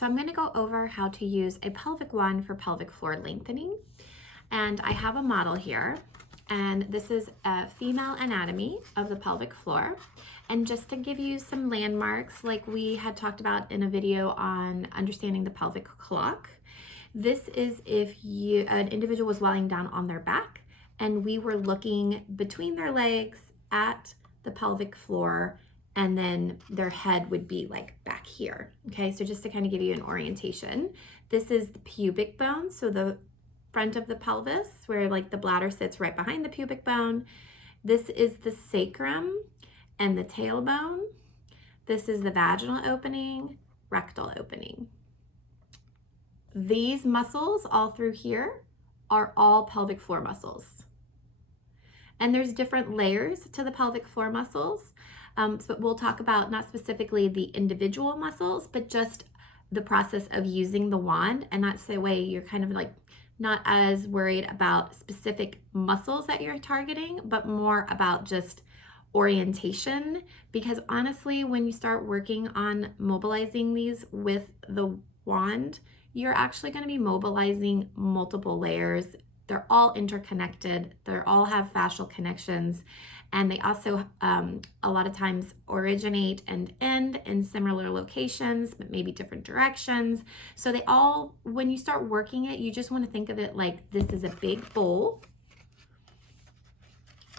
So I'm going to go over how to use a pelvic wand for pelvic floor lengthening. And I have a model here, and this is a female anatomy of the pelvic floor. And just to give you some landmarks, like we had talked about in a video on understanding the pelvic clock, this is if an individual was lying down on their back and we were looking between their legs at the pelvic floor, and then their head would be like back here. Okay, so just to kind of give you an orientation, this is the pubic bone, so the front of the pelvis where like the bladder sits right behind the pubic bone. This is the sacrum and the tailbone. This is the vaginal opening, rectal opening. These muscles all through here are all pelvic floor muscles. And there's different layers to the pelvic floor muscles. So we'll talk about not specifically the individual muscles, but just the process of using the wand. And that's the way you're kind of like not as worried about specific muscles that you're targeting, but more about just orientation. Because honestly, when you start working on mobilizing these with the wand, you're actually going to be mobilizing multiple layers. They're all interconnected. They all have fascial connections. And they also, a lot of times, originate and end in similar locations, but maybe different directions. So they all, when you start working it, you just want to think of it like this is a big bowl.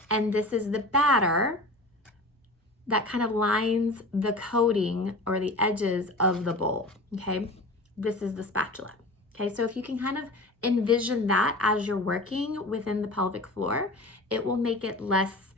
And this is the batter that kind of lines the coating or the edges of the bowl, okay? This is the spatula, okay? So if you can kind of envision that as you're working within the pelvic floor, it will make it less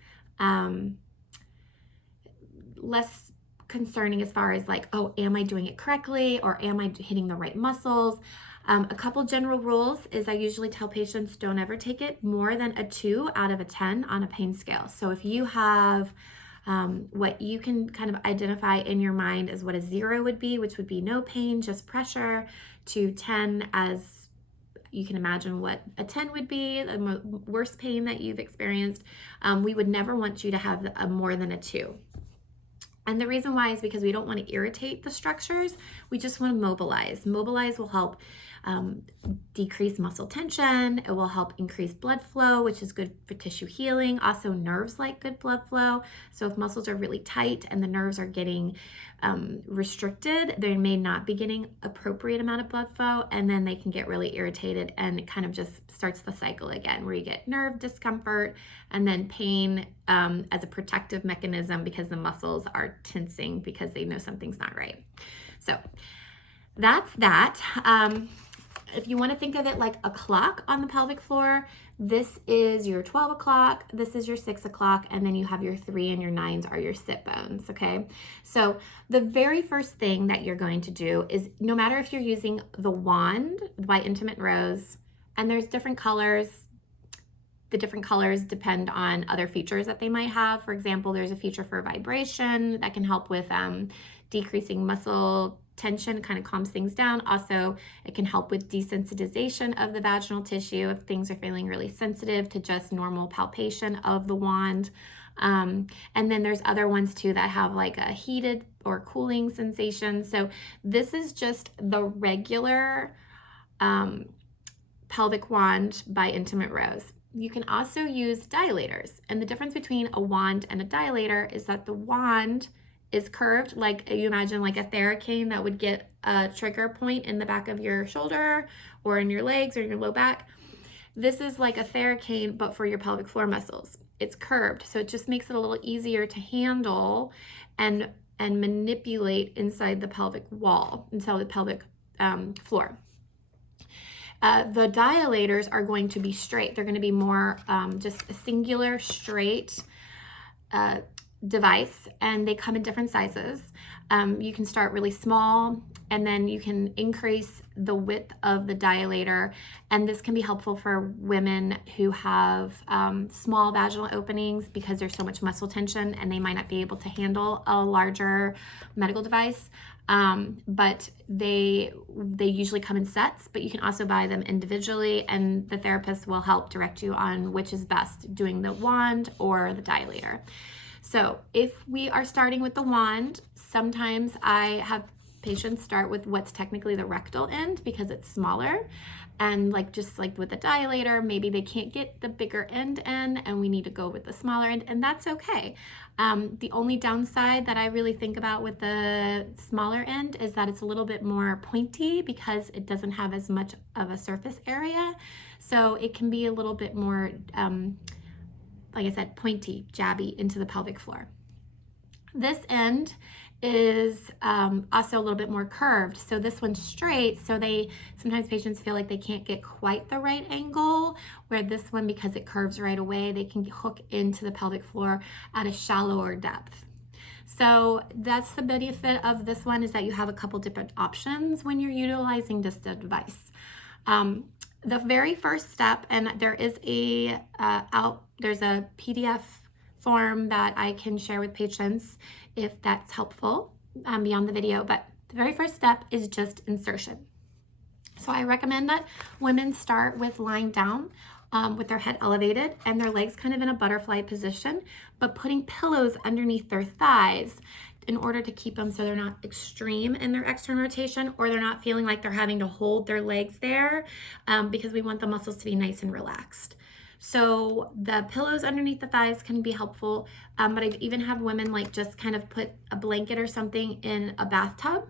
concerning as far as like, oh, am I doing it correctly, or am I hitting the right muscles? A couple general rules is I usually tell patients don't ever take it more than a 2 out of a 10 on a pain scale. So if you have what you can kind of identify in your mind as what a 0 would be, which would be no pain, just pressure, to 10 as you can imagine what a 10 would be, the worst pain that you've experienced. We would never want you to have a more than a 2. And the reason why is because we don't want to irritate the structures. We just want to mobilize. Mobilize will help decrease muscle tension. It will help increase blood flow, which is good for tissue healing. Also, nerves like good blood flow. So if muscles are really tight and the nerves are getting restricted, they may not be getting appropriate amount of blood flow, and then they can get really irritated, and it kind of just starts the cycle again where you get nerve discomfort and then pain as a protective mechanism because the muscles are tensing because they know something's not right. So that's that. If you want to think of it like a clock on the pelvic floor, this is your 12 o'clock, this is your 6 o'clock, and then you have your 3 and your 9s are your sit bones, okay? So the very first thing that you're going to do is, no matter if you're using the wand by Intimate Rose, and there's different colors, the different colors depend on other features that they might have. For example, there's a feature for vibration that can help with decreasing muscle tension, kind of calms things down. Also, it can help with desensitization of the vaginal tissue if things are feeling really sensitive to just normal palpation of the wand. And then there's other ones too that have like a heated or cooling sensation. So this is just the regular pelvic wand by Intimate Rose. You can also use dilators. And the difference between a wand and a dilator is that the wand is curved, like you imagine like a Theracane that would get a trigger point in the back of your shoulder or in your legs or your low back. This is like a Theracane, but for your pelvic floor muscles. It's curved, so it just makes it a little easier to handle and manipulate inside the pelvic wall, inside the pelvic floor. The dilators are going to be straight. They're going to be more just a singular straight device, and they come in different sizes. You can start really small, and then you can increase the width of the dilator, and this can be helpful for women who have small vaginal openings because there's so much muscle tension and they might not be able to handle a larger medical device. But they usually come in sets, but you can also buy them individually, and the therapist will help direct you on which is best, doing the wand or the dilator. So if we are starting with the wand, sometimes I have patients start with what's technically the rectal end because it's smaller. And just like with the dilator, maybe they can't get the bigger end in and we need to go with the smaller end, and that's okay. The only downside that I really think about with the smaller end is that it's a little bit more pointy because it doesn't have as much of a surface area. So it can be a little bit more, like I said, pointy, jabby into the pelvic floor. This end is also a little bit more curved. So this one's straight, so sometimes patients feel like they can't get quite the right angle, where this one, because it curves right away, they can hook into the pelvic floor at a shallower depth. So that's the benefit of this one, is that you have a couple different options when you're utilizing this device. The very first step, and there is there's a PDF form that I can share with patients if that's helpful beyond the video, but the very first step is just insertion. So I recommend that women start with lying down with their head elevated and their legs kind of in a butterfly position, but putting pillows underneath their thighs in order to keep them so they're not extreme in their external rotation, or they're not feeling like they're having to hold their legs there, because we want the muscles to be nice and relaxed. So the pillows underneath the thighs can be helpful, but I even have women just kind of put a blanket or something in a bathtub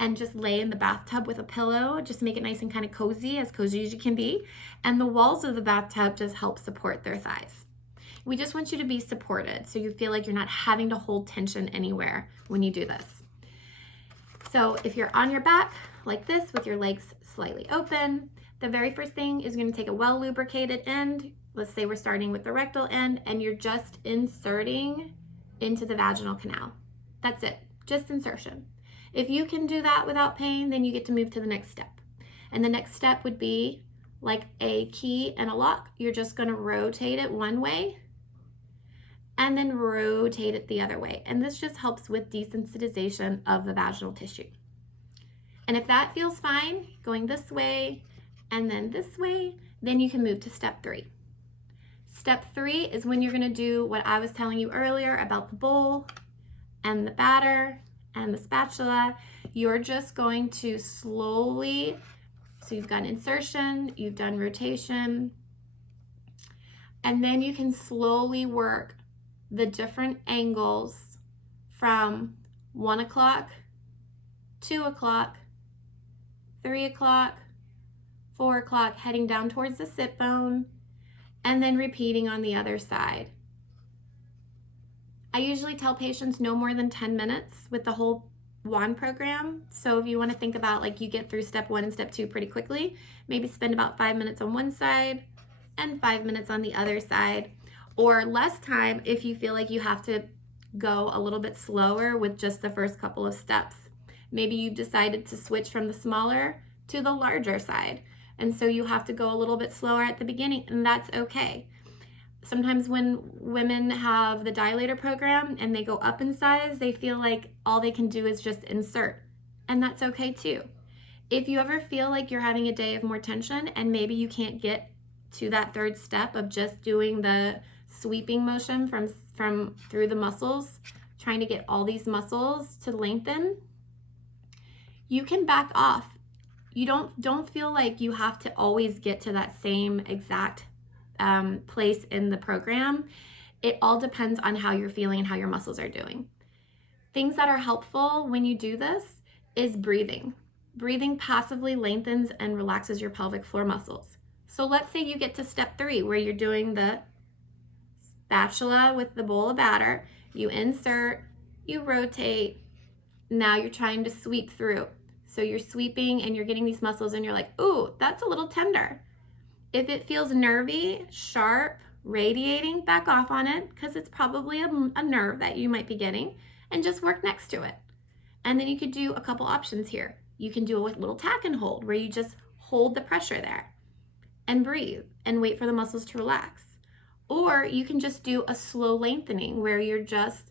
and just lay in the bathtub with a pillow, just make it nice and kind of cozy as you can be. And the walls of the bathtub just help support their thighs. We just want you to be supported so you feel like you're not having to hold tension anywhere when you do this. So if you're on your back like this with your legs slightly open, the very first thing is going to take a well lubricated end. Let's say we're starting with the rectal end, and you're just inserting into the vaginal canal. That's it, just insertion. If you can do that without pain, then you get to move to the next step. And the next step would be like a key and a lock. You're just going to rotate it one way and then rotate it the other way. And this just helps with desensitization of the vaginal tissue. And if that feels fine, going this way and then this way, then you can move to step 3. Step 3 is when you're going to do what I was telling you earlier about the bowl and the batter and the spatula. You're just going to slowly, so you've got insertion, you've done rotation, and then you can slowly work the different angles from 1 o'clock, 2 o'clock, 3 o'clock, 4 o'clock, heading down towards the sit bone, and then repeating on the other side. I usually tell patients no more than 10 minutes with the whole wand program. So if you want to think about you get through step 1 and step 2 pretty quickly, maybe spend about 5 minutes on one side and 5 minutes on the other side, or less time if you feel like you have to go a little bit slower with just the first couple of steps. Maybe you've decided to switch from the smaller to the larger side, and so you have to go a little bit slower at the beginning, and that's okay. Sometimes when women have the dilator program and they go up in size, they feel like all they can do is just insert, and that's okay too. If you ever feel like you're having a day of more tension and maybe you can't get to that third step of just doing the sweeping motion from through the muscles, trying to get all these muscles to lengthen, you can back off. You don't feel like you have to always get to that same exact place in the program. It all depends on how you're feeling and how your muscles are doing. Things that are helpful when you do this is breathing. Breathing passively lengthens and relaxes your pelvic floor muscles. So let's say you get to step 3 where you're doing the spatula with the bowl of batter. You insert, you rotate. Now you're trying to sweep through. So you're sweeping and you're getting these muscles and you're like, ooh, that's a little tender. If it feels nervy, sharp, radiating, back off on it because it's probably a nerve that you might be getting, and just work next to it. And then you could do a couple options here. You can do a little tack and hold where you just hold the pressure there and breathe and wait for the muscles to relax. Or you can just do a slow lengthening where you're just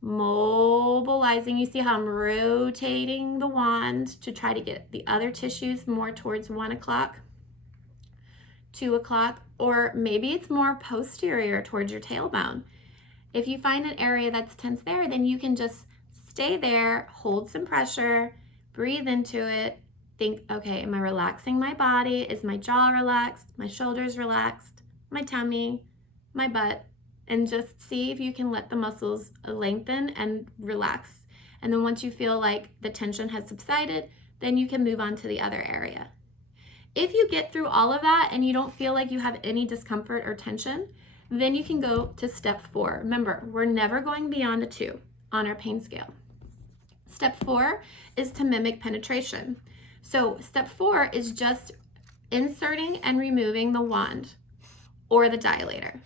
mobilizing. You see how I'm rotating the wand to try to get the other tissues more towards 1 o'clock, 2 o'clock, or maybe it's more posterior towards your tailbone. If you find an area that's tense there, then you can just stay there, hold some pressure, breathe into it. Think, okay, am I relaxing my body? Is my jaw relaxed? My shoulders relaxed? My tummy? My butt? And just see if you can let the muscles lengthen and relax. And then once you feel like the tension has subsided, then you can move on to the other area. If you get through all of that and you don't feel like you have any discomfort or tension, then you can go to step 4. Remember, we're never going beyond a 2 on our pain scale. Step 4 is to mimic penetration. So step 4 is just inserting and removing the wand or the dilator.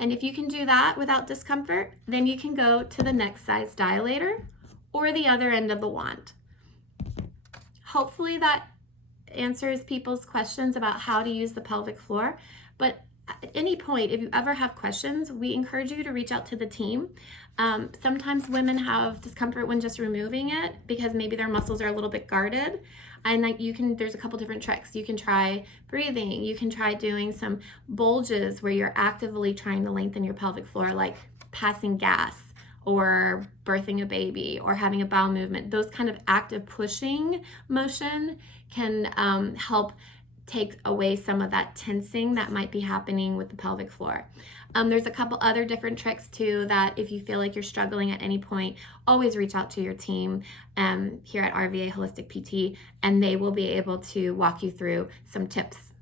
And if you can do that without discomfort, then you can go to the next size dilator or the other end of the wand. Hopefully that answers people's questions about how to use the pelvic floor. But at any point, if you ever have questions, we encourage you to reach out to the team. Sometimes women have discomfort when just removing it because maybe their muscles are a little bit guarded. And there's a couple different tricks. You can try breathing. You can try doing some bulges where you're actively trying to lengthen your pelvic floor, like passing gas or birthing a baby or having a bowel movement. Those kind of active pushing motion can help take away some of that tensing that might be happening with the pelvic floor. There's a couple other different tricks too that if you feel like you're struggling at any point, always reach out to your team here at RVA Holistic PT, and they will be able to walk you through some tips